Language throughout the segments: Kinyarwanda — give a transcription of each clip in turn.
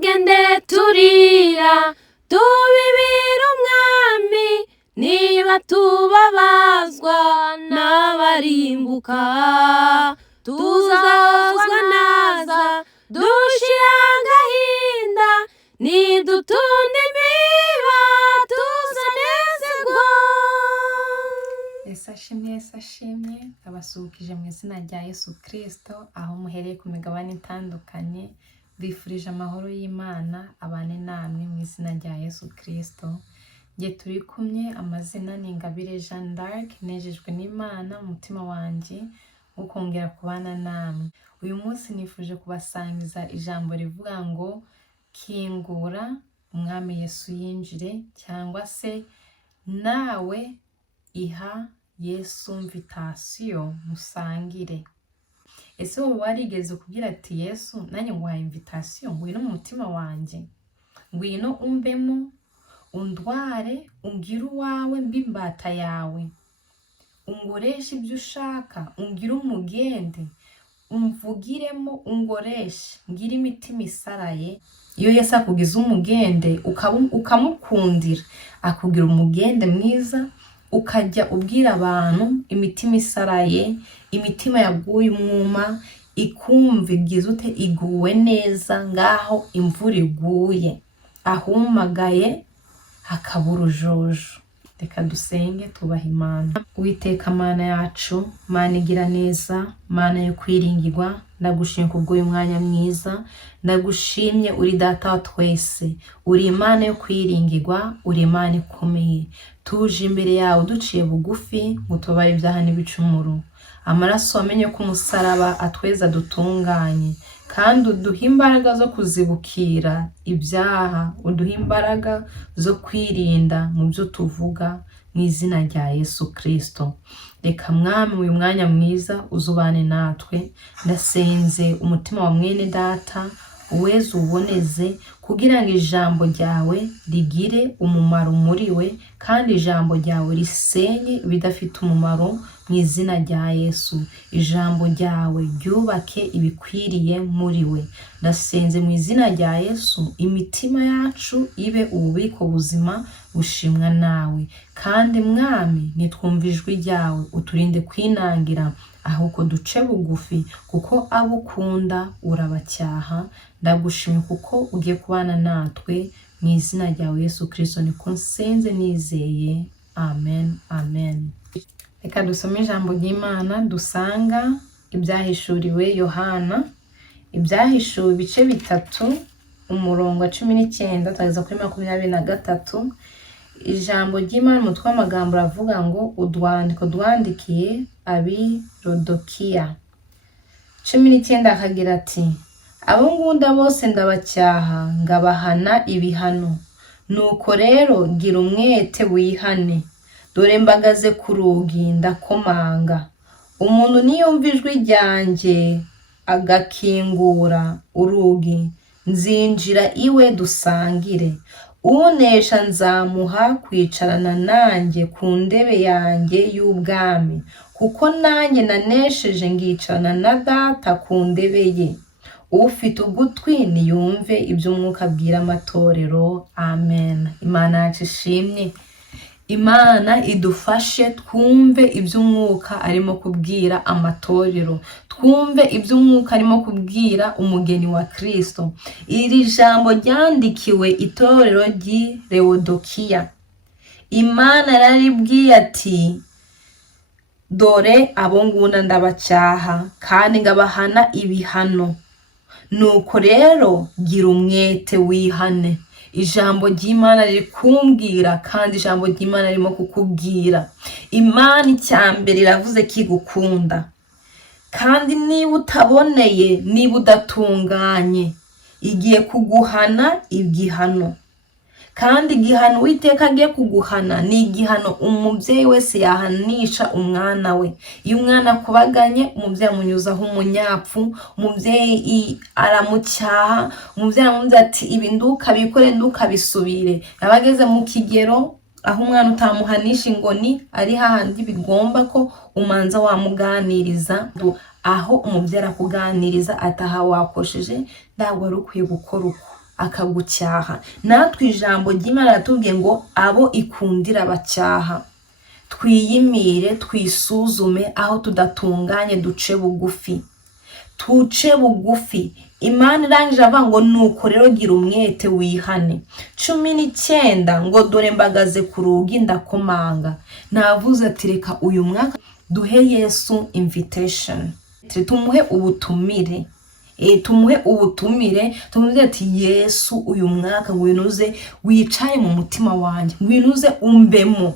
tugende turira tubibira umwami niba tubabazwa n'abarimbuka tuzahozwa naza dushira agahinda nidutunde imiba tuzanezerwa. Yesu ashimye ndabasuhuje mu izina rya Yesu Kristo aho muhereye ku migabane itandukanye bifurije amahoro y'Imana abane namwe mu izina rya Yesu Kristo. Nge turi kumwe amazina ni Ingabire Jeanne D'Arc nejejwe n'Imana umutima wanje wo kongera kubana namwe. Uyu munsi nifuje kubasangiza ijambo rivuga ngo kingura umwami Yesu yinjire cyangwa se nawe iha Yesu invitation musangire. Ese wowe warigeze kugira ati Yesu nanjye nguhaye invitation ngwino mu mutima wanje, ngwino umbemo, undware, ungire uwawe mbimbata yawe, ungoreshe ibyo ushaka, ungire umugende, umvugiremo, ungoreshe, ngire imitima isaraye. Iyo Yesu akugize umugende ukamukundira akugira umugende mwiza, ukajya ubwira abantu imitima isaraye, imitima yaguye umwuma, ikumva ibyiza ute iguwe neza ngaho imvura iguye, ahumagaye hakabura urujojo. Reka dusenge tubaha Imana. Uwiteka Mana yacu, Mana igira neza, Mana yo kwiringirwa, ndagushimye kubw'uyu mwanya mwiza, ndagushimye uri data wa twese, uri Imana yo kwiringirwa, uri Imana ikomeye. Tuje imbere yawe duciye bugufi mutubare ibyaha n'ibicumuro, amaraso wamenye ko umusaraba atweza dutunganye, kandi uduha imbaraga zo kuzibukira ibyaha, uduha imbaraga zo kwirinda mu byo tuvuga mu izina rya Yesu Kristo. Reka mwami uyu mwanya mwiza uzubane natwe, ndasenze umutima wa mwene data uweze uboneze kugira ngo ijambo ryawe rigire umumaro muri we, kandi ijambo ryawe risenye ibidafite umumaro mu izina rya Yesu. Ijambo ryawe ryubake ibikwiriye muri we. Ndasenze mu izina rya Yesu imitima yacu ibe ububiko buzima bushimwa nawe, kandi mwami nitwumva ijwi ryawe uturinde kwinangira, ahubwo duce bugufi kuko abo ukunda urabacyaha. Ndagushimye kuko ugiye kubana natwe mu izina ryawe Yesu Kristo niko nsenze nizeye, amen amen. Reka dusome ijambo ry'Imana dusanga ibyahishuriwe Yohana, ibyahishuwe ibice 3 umurongo wa 19 tugeza kuri 23. Ijambo ry'Imana umutwe w'amagambo ravuga ngo udwandiko dwandikiye abi Rodokiya. 19 akagira ati abo ngunda bose ndabacyaha ngabahana ibihano, nuko rero gira umwete wihane, dore mpagaze ku rugi ndakomanga. Umuntu niyumva ijwi ryanjye agakingura urugi, nzinjira iwe dusangire, unesha nzamuha kwicarana nanjye ku ndebe yanjye y'ubwami, kuko nanjye nanesheje ngicarana na data ku ndebe ye. Ufite ugutwi niyumve ibyo umwuka abwira amatorero, amen. Imana yacu ishimye. Imana idufashe twumve ibyo umwuka arimo kubwira amatorero, twumve ibyo umwuka arimo kubwira umugeni wa Kristo. Iri jambo ryandikiwe itorero ry'i Laodikiya. Imana yararibwiye ati dore abo ngunda ndabacyaha kandi ngabahana ibihano, nuko rero gira umwete wihane. Ijambo ry'Imana riri kumbwira kandi ijambo ry'Imana ririmo kukubwira. Imana icyambere iravuze ko igukunda, kandi niba utaboneye, niba udatunganye, igiye kuguhana igihano. Kandi igihano Uwiteka agiye kuguhana ni igihano umubyeyi wese yahanisha umwana we. Iyo umwana akubaganye umubyeyi amunyuzaho umunyapfu, umubyeyi aramucyaha, umubyeyi aramubwira ati ibi ndukabikore ndukabisubire. Yabageze mu kigero aho umwana utamuhanisha ingoni, ari hahandi bigomba ko umanza wamuganiriza, aho umubyeyi akuganiriza ataha wakosheje, ntabwo ari ukwiye gukora uko. akagucyaha. Natwe ijambo ry'Imana ratubwiye ngo abo ikundira bacyaha. Twiyimire, twisuzume, aho tudatunganye duce bugufi. Tuce bugufi. Imana irangije avuga ngo nuko rero gira umwete wihane. 19 ngo dore mpagaze ku rugi ndakomanga. Navuze ati reka uyu mwaka duhe Yesu invitation. Tumuhe ubutumire. Tumuhe ubutumire, tumuze ati Yesu uyu mwaka ngwinuze wicaye mu mutima wanjye, ngwinuze umbemo,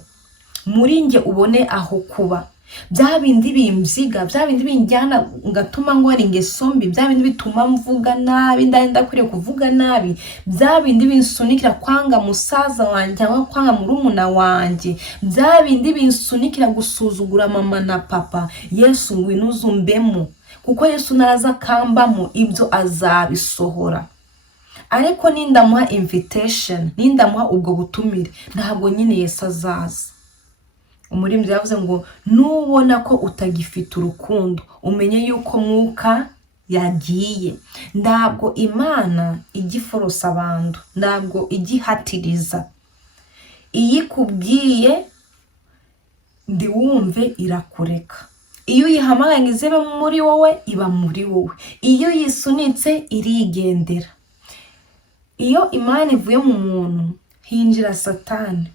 muri nge ubone aho kuba. Bya bindi bimziga, bya bindi binjyana ngatuma ngo ari ingeso mbi, bya bindi bituma mvuga nabi, ndakwiriye kuvuga nabi, bya bindi binsunikira kwanga musaza wanjye cyangwa kwanga murumuna wanjye, bya bindi binsunikira gusuzugura mama na papa. Yesu ngwinuze umbemo, kuko Yesu naza kambamo ibyo azabisohora. Ariko nindamuha invitation, nindamuha ubwo butumire, ntabwo nyine Yesu azaza. Umuririmbyi yavuze ngo nubona ko utagifite urukundo umenye yuko mwuka yagiye. Ntabwo Imana igiforosa abantu, ntabwo igihatiriza. Iyikubwiye ndi wumve irakureka. Iyo uyihamagaye ngo izebe muri wowe iba muri wowe, iyo yisunitse irigendera. Iyo Imana ivuye mu muntu hinjira Satani.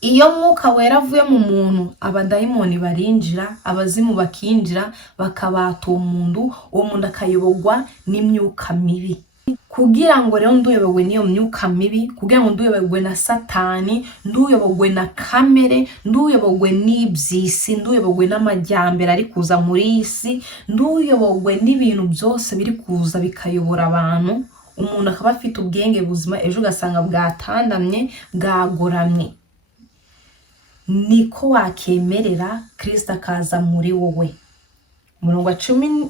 Iyo mwuka wera avuye mu muntu abadayimoni barinjira, abazimu bakinjira, bakabata uwo muntu akayobogwa n'imyuka mibi. Kugira ngo rero nduyobogwe n'iyo myuka mibi, kugira ngo nduyobogwe na Satani, nduyobogwe na kamere, nduyobogwe n'ibyisi, nduyobogwe n'amajyambere ari kuza muri isi, nduyobogwe n'ibintu byose biri kuza bikayobora abantu, umuntu akaba afite ubwenge buzima, ejo ugasanga bwatandamye, bwagoramye. Niko wakemerera Kristo akaza muri wowe. Umurongo wa 10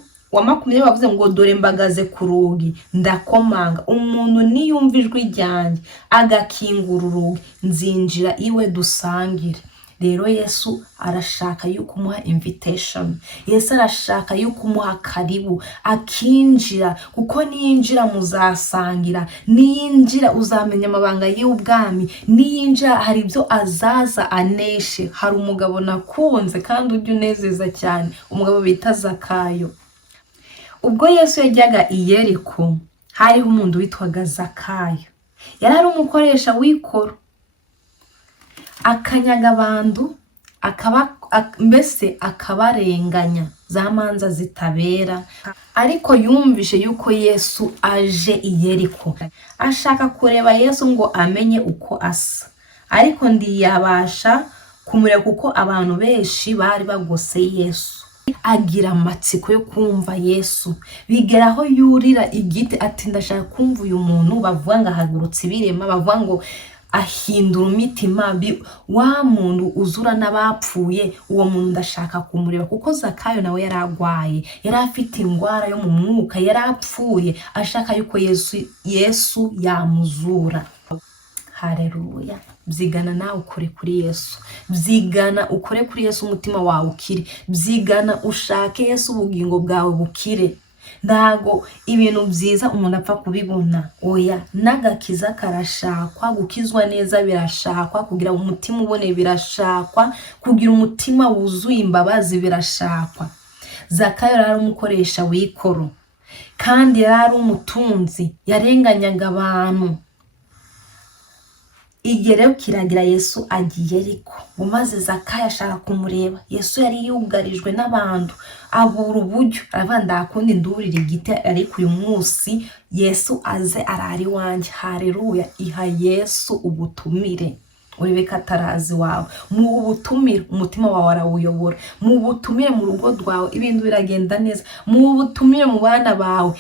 bavuze ngo dore mpagaze ku rugi ndakomanga. Umuntu niyumva ijwi ryanjye agakingura urugi, nzinjira iwe dusangire. Rero Yesu arashaka yuko umuha invitation. Yesu arashaka yuko umuha karibu akinjira, kuko ninjira muzasangira, ninjira uzamenya amabanga y'ubwami, ninjira hari ibyo azaza aneshe. Hari umugabo nakunze kandi ujya unezeza cyane, umugabo bita Zakayo. Ubwo Yesu yajyaga i Yeriko hariho umuntu witwaga Zakayo. Yari ari umukoresha w'ikoro, akanyaga abantu, mbese akabarenganya, za manza zitabera. Ariko yumvishe yuko Yesu aje i Yeriko, ashaka kureba Yesu ngo amenye uko asa. Ariko ndiyabasha kumureba kuko abantu benshi bari bagose Yesu. Agira amatsiko yo kumva Yesu, bigeraho yurira igiti ati ndashaka kumva uyu muntu bavuga ngo ahagurutse ibirema, bavuga ngo ahindura imitima, wa muntu uzura n'abapfuye, uwo muntu ndashaka kumureba. Kuko Zakayo nawe yaragwaye, yari afite ingwara yo mu mwuka, yarapfuye, ashaka yuko Yesu yamuzura. Haleluya. Byigana nawe ukore kuri Yesu, byigana ukore kuri Yesu umutima wawe ukire, byigana ushake Yesu ubugingo bwawe bukire. Ntago ibintu byiza umuntu apfa kubibona, oya, n'agakiza karashakwa, gukizwa neza birashakwa, kugira umutima ubone birashakwa, kugira umutima wuzuye imbabazi birashakwa. Zakayo yari umukoresha w'ikoro kandi yari umutunzi, yarenganyaga abantu. Igereo kiragira Yesu agiye Yeriko, maze Zakayo ashaka kumureba. Yesu yari yugarijwe n'abantu, abura uburyo, abanda kundi ndurira igiti. Ariko uyu munsi Yesu aze arari wanje. Haleluya. Iha Yesu ubutumire. Urebeka atarazi wawe, mu ubutumire umutima wawe arawuyobora, mu ubutumire mu rugo rwawe ibintu biragenda neza, mu ubutumire mu bana bawe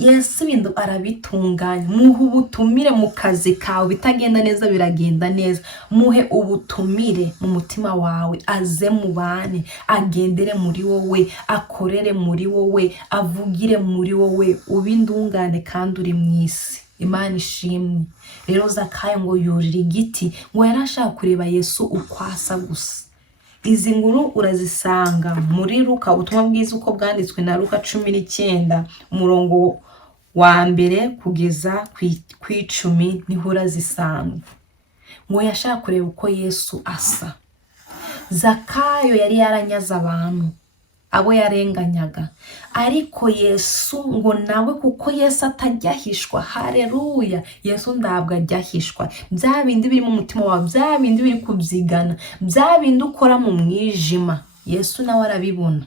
Yesu ibintu arabitunganya. Muhe ubutumire mu kazi kawe, bitagenda neza biragenda neza. Muhe ubutumire mu mutima wawe, aze mubane, agendere muri wowe, akorere muri wowe, avugire muri wowe, ubindungane kandi uri mwisi. Imana ishimwe. Rero Zakayo ngo yurira igiti, ngo yarashaka kureba Yesu ukwasa gusa. Izi nguru urazisanga muri Luka, ubutumwa bwiza uko bwanditswe na Luka 19 umurongo wa mbere kugeza ku 10 niho urazisanga. Ngo yashaka kureba uko Yesu asa. Zakayo yari yaranyaza abantu abo yarenganyaga, ariko Yesu ngo nawe kuko Yesu atajyahishwa, haleluya, Yesu ndabwo ajyahishwa. Bya bindi biri mu mutima wawe, bya bindi biri kubyigana, bya bindi ukora mu mwijima, Yesu nawe arabibona.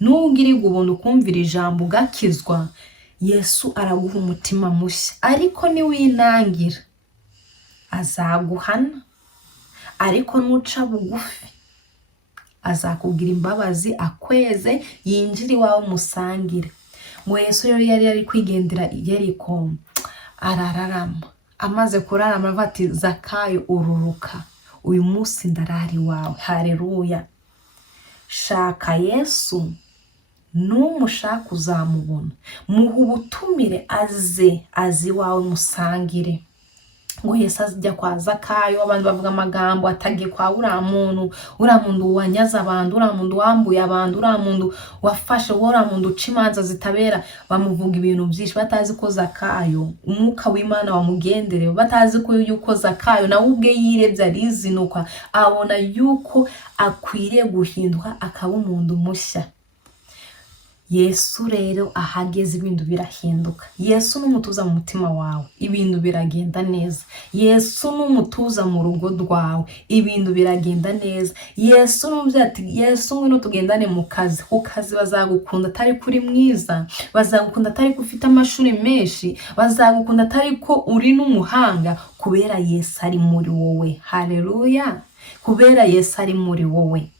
Nugirirwa ubuntu kumvira ijambo ugakizwa, Yesu araguha umutima mushya. Ariko niwinangira azaguhana, ariko nuca bugufi azakubwira imbabazi, akweze yinjira iwawe musangire. Ngo Yesu yari kwigendera Yeriko, arararama. Amaze kurarama bati Zakayo ururuka, uyu munsi ndarari wawe, haleluya. Shaka Yesu, numushaka uzamubona. Muha ubutumire azi wawe musangire. Ngo Yesu azijya kwa Zakayo, abantu bavuga amagambo atagiye kwa uriya muntu wanyaza abantu, uriya muntu wambuye abantu, uriya muntu wafashe, uriya muntu uca imanza zitabera. Bamuvuga ibintu byinshi batazi ko Zakayo umwuka w'Imana wamugenderewe, batazi ko yuko Zakayo nawe ubwe yirebye arizinukwa, abona yuko akwiriye guhinduka akaba umuntu mushya. Yesu rero ahageze ibintu birahinduka. Yesu n'umutuza mu mutima wawe, ibintu biragenda neza. Yesu n'umutuza mu rugo rwawe, ibintu biragenda neza. Yesu n'umbyati, Yesu ngwino tugendane mu kazi, ku kazi bazagukunda atari kuri mwiza, bazagukunda atari ko ufite amashuri menshi, bazagukunda atari ko uri n'umuhanga, kubera Yesu ari muri wowe, haleluya, kubera Yesu ari muri wowe.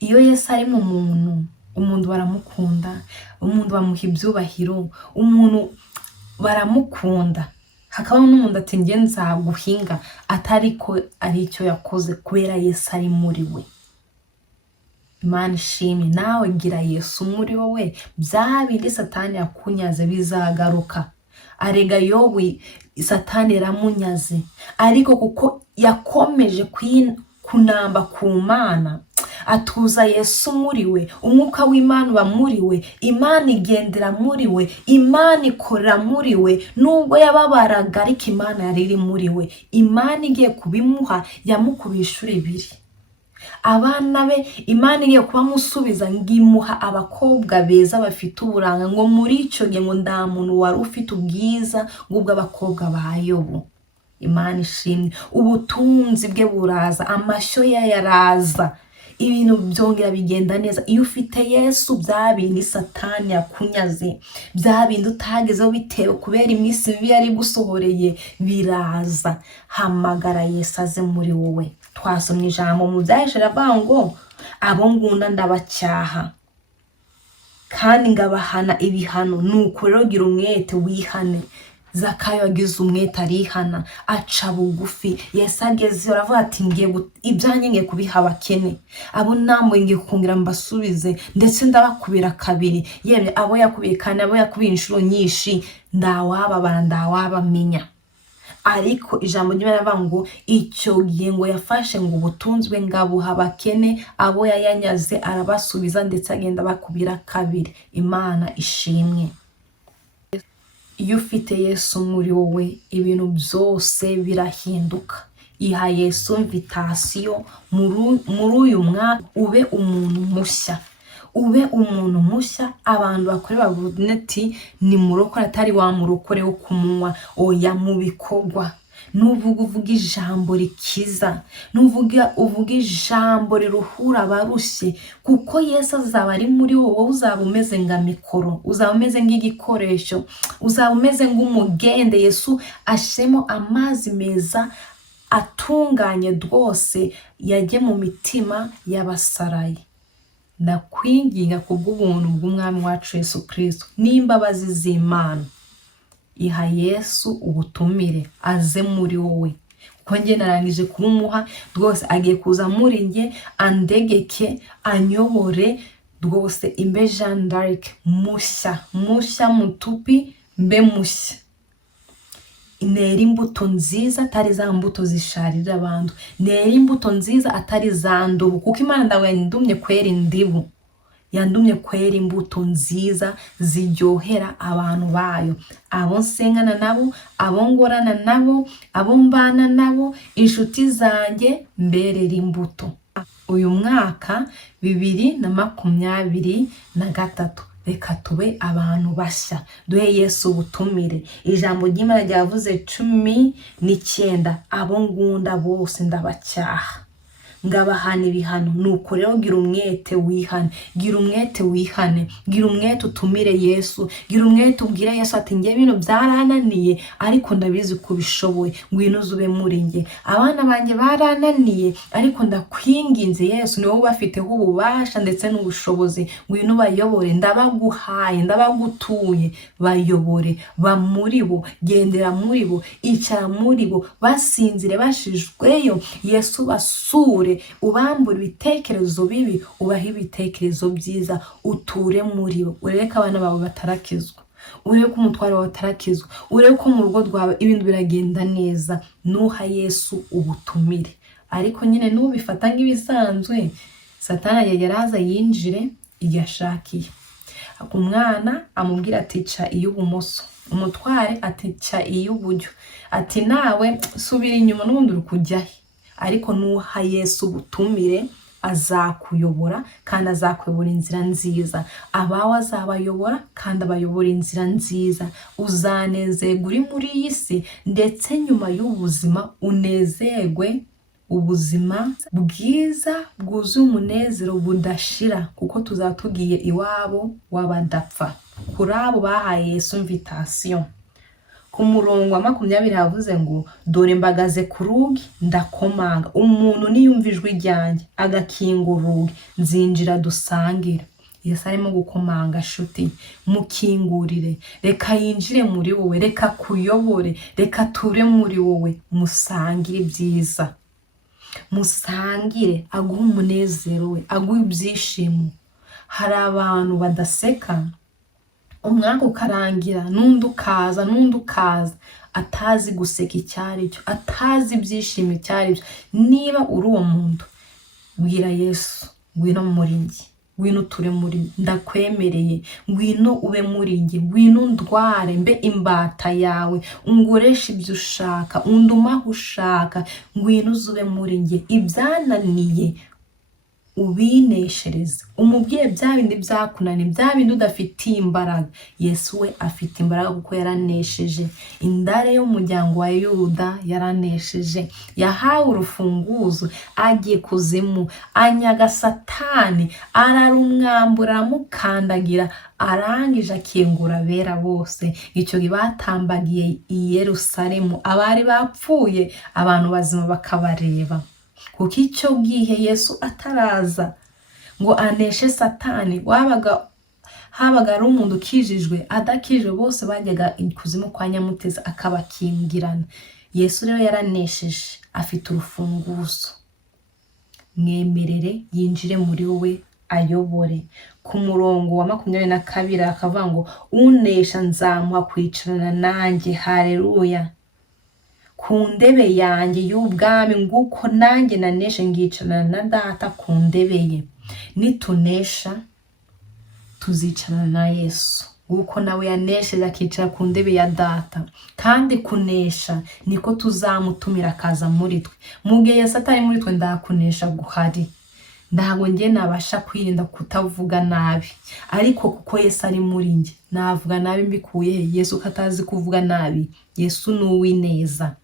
Iyo Yesu ari mu umuntu baramukunda, umuntu bamuha ibyubahiro, umuntu baramukunda. Hakaba n'umuntu ati nge nzaguhinga atari ko ari icyo yakoze, kubera Yesu ari muri we. Imana ishimwe. Nawe gira Yesu muri wowe, bya bindi Satani yakunyaze bizagaruka. Arega Yobu Satani yaramunyaze, ariko kuko yakomeje kunamba ku Mana, atuza Yesu muri we, umwuka w'Imana uba muri we, Imana igendera muri we, Imana ikora muri we. Nubwo yababaraga, ariko Imana yari iri muri we. Imana igiye kubimuha yamukubishura 2. Abana be Imana igiye kubamusubiza, ngimuha abakobwa beza bafite uburanga. Ngo muri icyo gihe ngo nda muntu wari ufite ubwiza ngubwo abakobwa ba Yobu. Imana ishimwe. Ubutunzi bwe buraza, amashyo ye yaraza, ibintu byongera bigenda neza. Iyo ufite Yesu, bya bindi Satani yakunyaze, bya bindi utagezeho bitewe kubera iminsi mibi yari gusohoreye, biraza. Hamagara Yesu aze muri wowe. Twasomye ijambo mu byahishira bango, abo ngunda ndabacyaha kandi ngabahana ibihano, nuko rero gira umwete wihane. Zakayo agize umwete arihana, aca bugufi. Yesu ageze aravuga ati ngiye ibyanjye ngiye kubiha abakene, abo namwe ngiye kongera mbasubize, ndetse ndabakubira 2. Yemwe abo yakubiye kandi abo yakubiye inshuro nyinshi, ndawababara ndawabamenya. Ariko ijambo ry'Imana rivuga ngo icyo gihe ngo yafashe ngo ubutunzi bwe ngabuha abakene, abo yayanyaze arabasubiza, ndetse agenda bakubira 2. Imana ishimwe. Iyo ufite Yesu muri wowe, ibintu byose birahinduka. Iha Yesu invitation muri uyu mwaka, ube umuntu mushya, ube umuntu mushya. Abantu bakore bavuga ati ni murokore, atari wa murokore wo kumunwa, oya, mu bikorwa. Nuvuga ijambo rikiza, uvuga ijambo riruhura abarushye, kuko Yesu azaba ari muri wowe. Uzaba umeze nka mikoro, uzaba umeze nk'igikoresho, uzaba umeze nk'umugende Yesu ashemo amazi meza atunganye rwose, yajye mu mitima y'abasaraye. Ndakwinginga kubw'ubuntu bw'Umwami wacu Yesu Kristo n'imbabazi z'Imana, iha Yesu ubutumire aze muri wowe, kuko nge narangije kubumuha rwose. Agiye kuza muri nge, andegeke, anyobore rwose, imbe Jeanne D'Arc mushya mutupi, mbe mushya. Nera imbuto nziza atari za mbuto zisharira abantu, nera imbuto nziza atari za ndubu, kuko Imana ndawe ndumye kwera indibu. yandumye kwera imbuto nziza ziryohera abantu bayo, abo nsengana nabo, abo ngorana nabo, abo mbana nabo, inshuti zanjye mberera imbuto. Uyu mwaka 2023 reka tube abantu bashya, duhe Yesu ubutumire. Ijambo ry'Imana ryavuze 19 abo ngunda bose ndabacyaha ngabahana ibihano. Nuko rero gira umwete wihane, gira umwete wihane, gira umwete utumire Yesu, gira umwete ubwire Yesu ati ngiye bino byarananiye ariko ndabizi ko bishoboye, ngwino uzube muri nge. Abana banjye barananiye ariko ndakwinginze Yesu, ni wowe ubafiteho ububasha ndetse n'ubushobozi, ngwino bayobore, ndabaguhaye, ndabagutuye, bayobore, ba muri bo, gendera muri bo, icara muri bo, basinzire bashijweyo. Yesu basure, ubambura ibitekerezo bibi, ubahe ibitekerezo byiza, uture muri bo. Ureke abana bawe batarakizwa, ureke umutware wawe batarakizwa, ureke ko mu rugo rwawe ibintu biragenda neza. Nuha Yesu ubutumire. Ariko nyine nubifata nk'ibisanzwe, Satani yaraza yinjire igashakiye. Umwana amubwira ati ca iy'ubumoso, umutware ati ca iy'uburyo, ati nawe subira inyuma n'ubundi uri kujyahe. Ariko nuha Yesu ubutumire azakuyobora kandi azakuyobora inzira nziza. Abawe azabayobora kandi abayobora inzira nziza. Uzanezerwa uri muri iyi si, ndetse nyuma y'ubuzima unezerwe ubuzima bwiza bwuzuye umunezero budashira, kuko tuzatugiye iwabo w'abadapfa. Kuri abo bahaye Yesu invitation. Ku murongo wa 20 havuze ngo dore mpagaze ku rugi ndakomanga, umuntu niyumva ijwi ryanjye agakingura urugi nzinjira dusangire. Yesu arimo gukomanga shuti, mukingurire, reka yinjire muri wowe, reka kuyobore, reka ture muri wowe, musangire ibyiza, musangire, aguhe umunezero we, aguhe ibyishimo. Hari abantu badaseka, umwaka ukarangira n'undi ukaza atazi guseka icyaricyo, atazi ibyishimo icyaricyo. Niba uri uwo muntu, bwira Yesu, ngwino muri nge, ngwino uture muri nge, ndakwemereye, ngwino ube muri nge, ngwino ndware mbe imbata yawe, ungoreshe ibyo ushaka, unduma aho ushaka, ngwino uzube muri nge. Ibyananiye ubineshereze, umubwiye bya bindi byakunaniye, bya bindi udafitiye imbaraga. Yesu we afite imbaraga kuko yaranesheje. Indare y'umuryango wa Yuda yaranesheje, yahawe urufunguzo, agiye kuzimu, anyaga Satani, ararumwambura, aramukandagira, arangije akingura abera bose. Icyo batambagiye i Yerusalemu, abari bapfuye abantu bazima bakabareba. Kuko icyo gihe Yesu ataraza ngo aneshe Satani, habaga ari umuntu ukijijwe, adakijwe bose bajyaga ikuzimu kwa Nyamuteza akabakingirana. Yesu rero yaranesheje, afite urufunguzo. Mwemerere yinjire muri wowe, ayobore. Ku murongo wa 22 akavuga ngo unesha nzamuha kwicarana nanjye, haleluya, ku ndebe yanjye y'ubwami, nguko nanjye naneshe ngicarana na Data ku ndebe ye. Nitunesha tuzicarana na Yesu, nguko nawe yanesheje akicara ku ndebe ya Data. Kandi kunesha niko tuzamutumira akaza muri twe. Mu gihe Yesu atari muri twe, ndakunesha guhari. Ntabwo nge nabasha kwirinda kutavuga nabi, ariko kuko Yesu ari muri nge, navuga nabi mbikuye Yesu katazi kuvuga nabi. Yesu ni uw'ineza,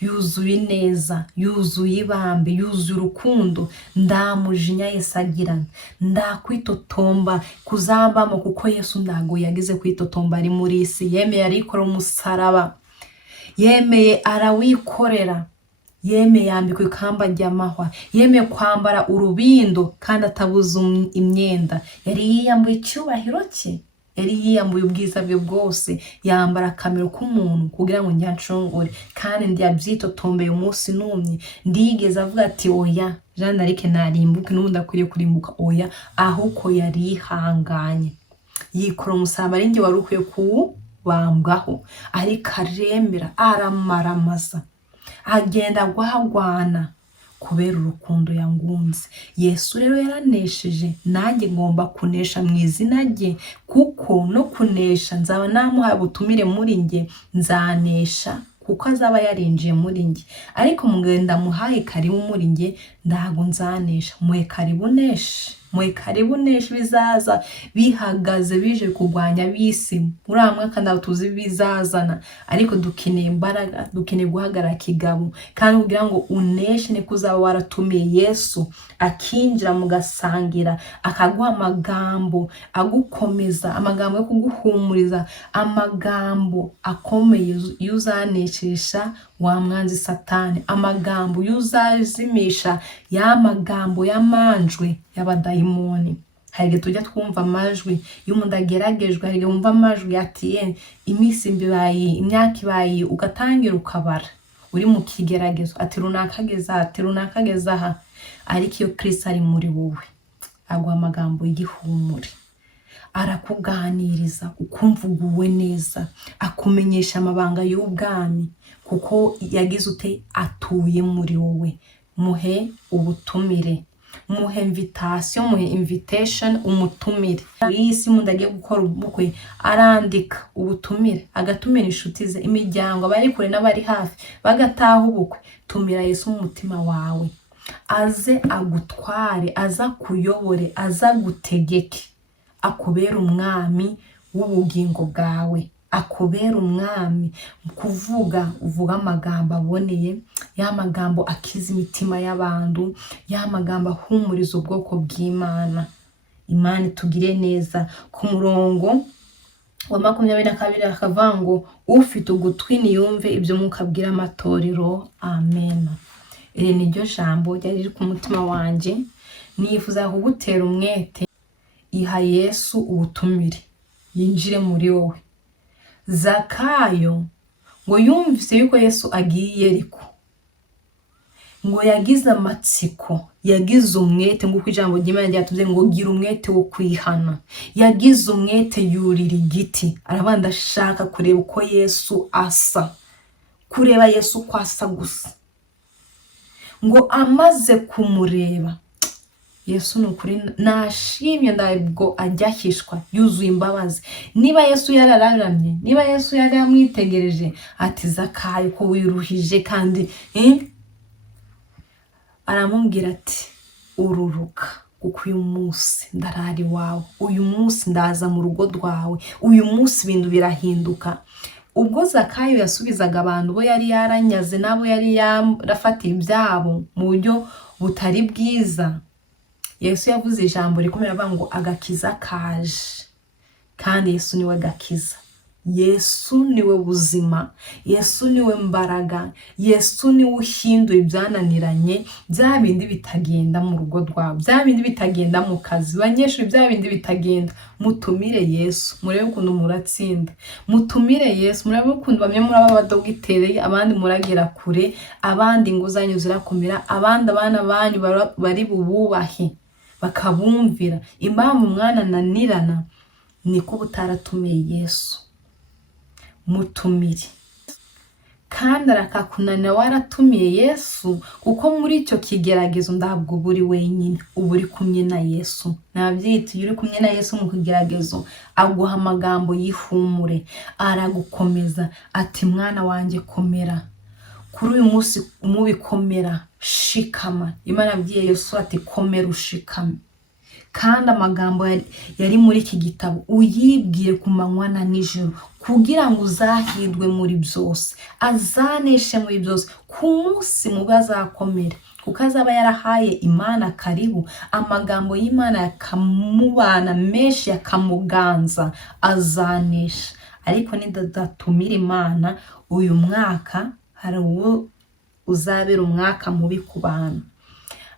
yuzuye ineza, yuzuye ibambe, yuzuye urukundo. Ndamujinya Yesu agirana, ndakwitotomba kuzambamo, kuko Yesu ntago yagize kwitotomba ari muri isi. Yemeye arikora umusaraba, yemeye arawikorera, yemeye yambikwa ikamba ry'amahwa, yemeye kwambara urubindo kandi atabuze imyenda. Yari yiyambuye icyubahiro cye, yari yiyambuye ubwiza bwe bwose, yambara akamero k'umuntu kugira ngo njyanshongore. Kandi ndiyabyitotombeye umunsi n'umwe. Ndigeze avuga ati oya Jeanne D'Arc narimbuke, n'ubundi akwiriye kurimbuka, oya, ahubwo yari yihanganye, yikora umusaraba ari nge wari ukwiye kuwubambwaho, ariko aremera, aramaramaza, agenda agwagwana kubera urukundo yangunze. Yesu rero yaranesheje, nanjye ngomba kunesha mu izina rye, kuko no kunesha nzaba namuhaye ubutumire muri njye, nzanesha kuko azaba yarinjiye muri njye. Ariko mugenda muhaye karibu muri njye, ndago nzanesha. Mwe karibu neshe, mwe karibu neshe bizaza bihagaze bije kurwanya bisi muri mwaka ndatuzi bizazana. Ariko dukeneye imbaraga, dukeneye guhagarara kigabo, kandi kugira ngo uneshe ni kuzaba waratumiye Yesu akinjira mugasangira, akaguha amagambo agukomeza, amagambo yo kuguhumuriza, amagambo akomeye yuzaneshisha wa mwanzi Satani, amagambo yuzazimisha ya magambo yamanjwe y'abadayimoni. Hari tujya twumva amajwi y'umuntu ageragejwe, hari wumva amajwi ati iminsi mbibaye, imyaka ibaye, ugatangira ukabara uri mu kigeragezo, ati runaka ageza, ati runaka ageza aha. Ariko iyo Kristo ari muri wowe, aguha amagambo y'igihumure, arakuganiriza ukumva uguwe neza, akumenyesha amabanga y'ubwami, kuko yagize ute atuye muri wowe. Muhe ubutumire, muhe invitation, muhe invitation, umutumire. Isi umuntu agiye gukora ubukwe arandika ubutumire, agatumira inshuti ze, imiryango, abari kure n'abari hafi, bagataha ubukwe. Tumira Yesu mu mutima wawe, aze agutware, aza kuyobore, aza gutegeke, akubera umwami w'ubugingo bwawe, akubera umwami kuvuga, uvuga amagambo aboneye, ya magambo akiza imitima y'abantu, ya magambo ahumuriza ubwoko bw'Imana. Imana itugire neza. Ku murongo wa 22 akavuga ngo ufite ugutwi niyumve ibyo Mwuka abwira amatorero. Amen. Iri ni ryo jambo ryari riri ku mutima wanje, nifuza kugutera umwete. Iha Yesu ubutumire, yinjire muri wowe. Zakayo ngo yumvise yuko Yesu agiye Yeriko, ngo yagize amatsiko, yagize umwete, ngo ijambo ry'Imana ryatuvuze ngo gira umwete wo kwihana. Yagize umwete yurira igiti, arabanda ashaka kureba uko Yesu asa, kureba Yesu uko asa gusa. Ngo amaze kumureba, Yesu nukuri nashimye, ndabwo ajyahishwa yuzuye imbabazi. Niba Yesu yarararamye, niba Yesu yari amwitegereje, ati Zakayo ko wiruhije, kandi aramubwira ati ururuka, kuko uyu munsi ndarari wawe, uyu munsi ndaza mu rugo rwawe, uyu munsi ibintu birahinduka. Ubwo Zakayo yasubizaga abantu bo yari yaranyaze, nabo yari yarafatiye ibyabo mu buryo butari bwiza, Yesu yavuze ijambo rikomeye avuga ngo agakiza kaje, kandi Yesu niwe gakiza. Yesu niwe buzima, Yesu niwe mbaraga, Yesu niwe uhindura ibyananiranye, bya bindi bitagenda mu rugo rwawe, bya bindi bitagenda mu kazi, banyeshuri bya bindi bitagenda. Mutumire Yesu, murebe ukuntu muratsinda. Mutumire Yesu, murebe ukuntu bamwe muri aba badogitereye, abandi muragira kure, abandi inguzanyo zirakomera, abandi abana banyu bari bububahe bakabumvira. Impamvu umwana nanirana niko butaratumiye Yesu. Mutumire, kandi arakakunanira waratumiye Yesu, kuko muri icyo kigeragezo ndabwo buri wenyine, uba uri kumwe na Yesu. Nabyita iyo uri kumwe na Yesu mu kigeragezo, aguha amagambo y'ihumure, aragukomeza, ati mwana wanjye komera, kuri uyu munsi umubikomera, shikama. Imana yabwiye Yesu ati komera ushikame. Kandi amagambo yari muri iki gitabo uyibwire ku manywa na nijoro, kugira ngo uzahirwe muri byose, azaneshe muri byose. Ku munsi mubi azakomere, kuko azaba yarahaye Imana karibu, amagambo y'Imana yakamubana menshi, yakamuganza, azanesha. Ariko nidatumira Imana, uyu mwaka hari uwo uzabera umwaka mubi ku bantu.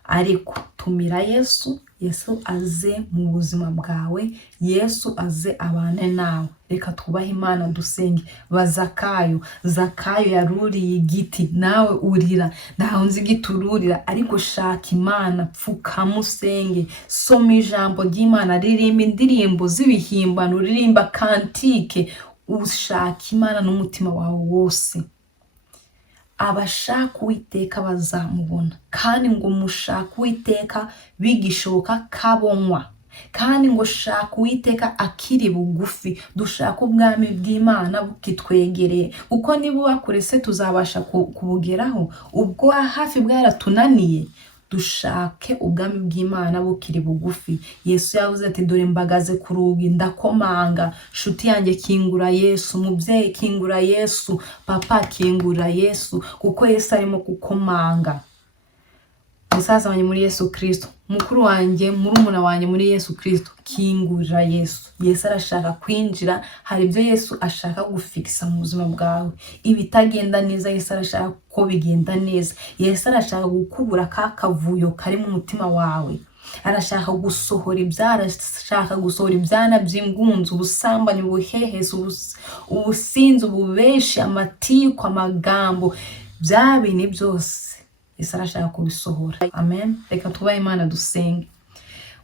Ariko tumira Yesu, Yesu aze mu buzima bwawe, Yesu aze abane nawe. Reka twubahe Imana dusenge. Bazakayo, Zakayo yaruriye igiti, nawe urira, ntaho nzi igiti ururira, ariko shaka Imana, pfukama usenge, soma ijambo ry'Imana, ririmba indirimbo z'ibihimbano, ririmba kantike, ushaka Imana n'umutima wawe wose. abashaka Uwiteka bazamubona, kandi ngo mushaka Uwiteka bigishoboka kabonwa, kandi ngo shaka Uwiteka akiri bugufi. Dushaka ubwami bw'Imana bukitwegereye, kuko niba kure se tuzabasha kubugeraho? Ubwo hafi bwaratunaniye. Dushake ubwami bw'Imana bukiri bugufi. Yesu yavuze ati dore mpagaze ku rugi ndakomanga. Nshuti yanjye kingura Yesu, mubyeyi kingura Yesu, papa kingura Yesu, kuko Yesu arimo gukomanga. Musaza wanjye muri Yesu Kristo, mukuru wanjye, murumuna wanjye muri Yesu Kristo, kingura Yesu. Yesu arashaka kwinjira. Hari ibyo Yesu ashaka gufikisa mu buzima bwawe. Ibitagenda neza Yesu arashaka ko bigenda neza. Yesu arashaka gukubura ka kavuyo kari mu mutima wawe. Arashaka gusohora ibyana by'ingunzu, ubusambanyi, ubuhehesi, ubusinzi, ububeshi, amatiku, amagambo, bya bintu byose Yesu arashaka kubisohora. Amen. Reka tubahe Imana dusenge.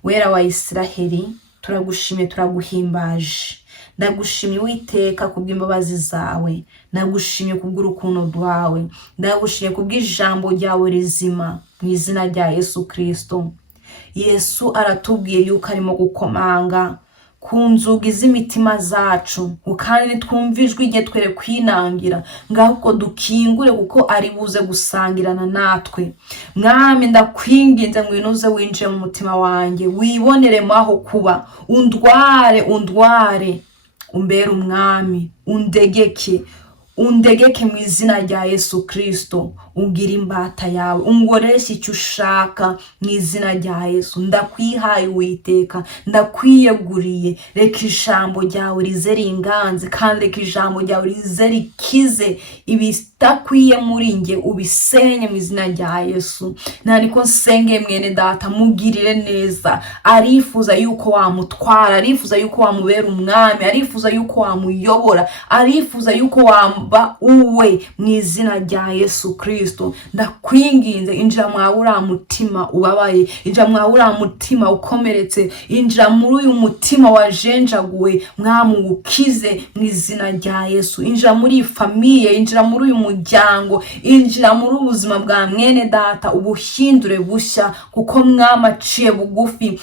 Wera wa Isiraheli, turagushimye, turaguhimbaje. Ndagushimye Uwiteka kubw'imbabazi zawe, ndagushimye kubw'urukundo rwawe, ndagushimye kubw'ijambo ryawe rizima, mu izina rya Yesu Kristo. Yesu aratubwiye yuko arimo gukomanga ku nzugi z'imitima zacu, kandi twumvijwe igihe twere kwinangira, ngaho dukingure kuko ari buze gusangirana natwe. Mwami ndakwinginze ngo inuze winjire mu mutima wanjye, wiboneremo aho kuba, undware umbere umwami, undegeke mu izina rya Yesu Kristo. Ugira imbata yawe, ungoreshe icyo ushaka mu izina rya Yesu. Ndakwihaye Uwiteka, ndakwiyeguriye. Reka ijambo ryawe rize ringanze, kandi reka ijambo ryawe rize rikize ibidakwiye muri nge, ubisenye mu izina rya Yesu. Niko nsenge mwene data, mugirire neza. Arifuza yuko wamutwara, arifuza yuko wamubera umwami, arifuza yuko wamuyobora, arifuza yuko wamba uwe mu izina rya Yesu Kristo. Ndakwinginze injira mwawe uriya mutima ubabaye, injira mwawe uriya mutima ukomeretse, injira muri uyu mutima wajenjaguwe, mwami ukize mu izina rya Yesu. Injira muri famiye, injira muri uyu muryango, injira muri ubuzima bwa mwene data, ubuhindure bushya, kuko mwami aciye bugufi,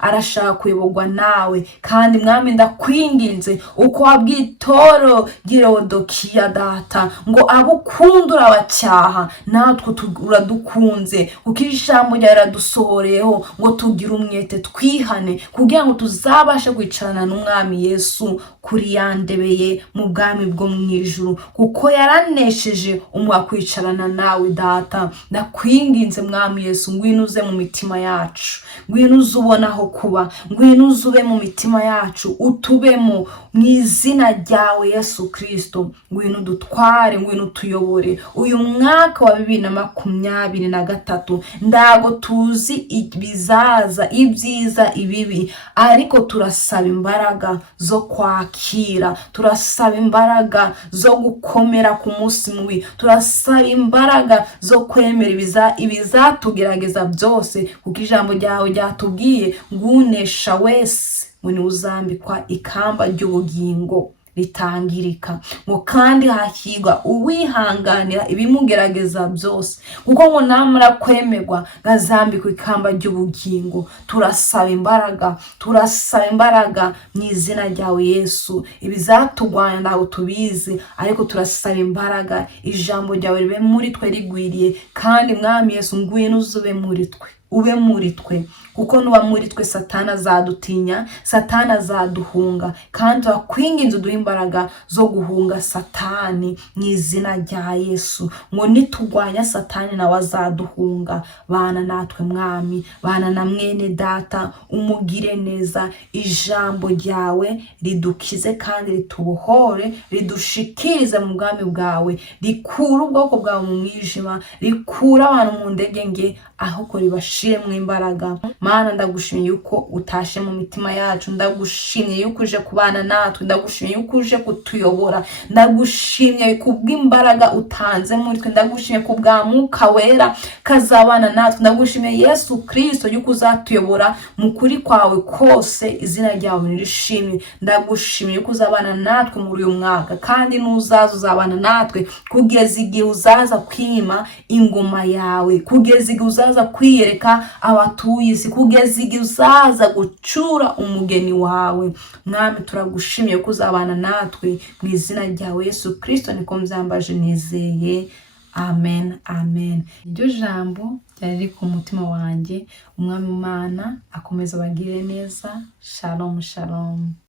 arashaka kuyoborwa nawe. Kandi mwami ndakwinginze uko wabwitoro Girodokiya data, ngo abukunda urabacyaha, natwe uradukunze, kuko ijambo ryawe riradusohoreyeho ngo tugire umwete, twihane, kugira ngo tuzabashe kwicarana n'umwami Yesu kuri yandebeye mu bwami bwo mu ijuru, kuko yaranesheje umuha kwicarana nawe data. Ndakwinginze mwami Yesu, ngwino uze mu mitima yacu, ngwino uze ubonaho kuba, ngwino uze ube mu mitima yacu, utubemo mu izina ryawe Yesu Kristo. Ngwino dutware, ngwino tuyobore uyu mwaka wa 2023. Ndago tuzi ibizaza, ibyiza, ibibi, ariko turasaba imbaraga zo kwakira, turasaba imbaraga zo gukomera ku munsi mubi, turasaba imbaraga zo kwemera ibizatugerageza byose, kuko ijambo ryawe ryatubwiye ngunesha wese ngo uzambikwa ikamba ry'ubugingo ritangirika, ngo kandi hahirwa uwihanganira ibimugerageza byose, kuko ngo namara kwemerwa gazambikwa ikamba ry'ubugingo. Turasaba imbaraga mu izina ryawe Yesu. Ibizatugwanya ntago tubizi, ariko turasaba imbaraga, ijambo ryawe ribe muri twe rigwiriye. Kandi mwami Yesu, ngwino uzube muri twe, ube muri twe, kuko nuba muri twe Satana azadutinya, Satana azaduhunga. Kandi turakwinginze uduhe imbaraga zo guhunga Satani mu izina rya Yesu, ngo nitugwanya Satani nawe azaduhunga. Bana natwe mwami, bana na mwene data, umugire neza. Ijambo ryawe ridukize kandi ritubohore, ridushikirize mu bwami bwawe, rikura ubwoko bwawe mu mwijima, rikura abantu mu ndege nge, ahubwo ribashe ushire mu imbaraga. Mana ndagushimiye yuko utashe mu mitima yacu, ndagushimiye yuko uje kubana natwe, ndagushimiye yuko uje kutuyobora, ndagushimiye kubw'imbaraga utanze muri twe, ndagushimiye kubwa Mwuka Wera kazabana natwe, ndagushimiye Yesu Kristo yuko uzatuyobora mu kuri kwawe kose, izina ryawe nirishimwe. Ndagushimiye yuko uzabana natwe muri uyu mwaka, kandi nuzaza uzabana natwe kugeza igihe uzaza kwima ingoma yawe, kugeza igihe uzaza kwiyereka abatuye isi, kugeza igihe uzaza gucura umugeni wawe. Mwami turagushimiye ko uzabana natwe, mu izina ryawe Yesu Kristo niko mbyambaje nizeye. Amen, amen. Iryo jambo ryari riri ku mutima wanjye. Umwami Imana akomeza abagire neza. Shalom, shalom.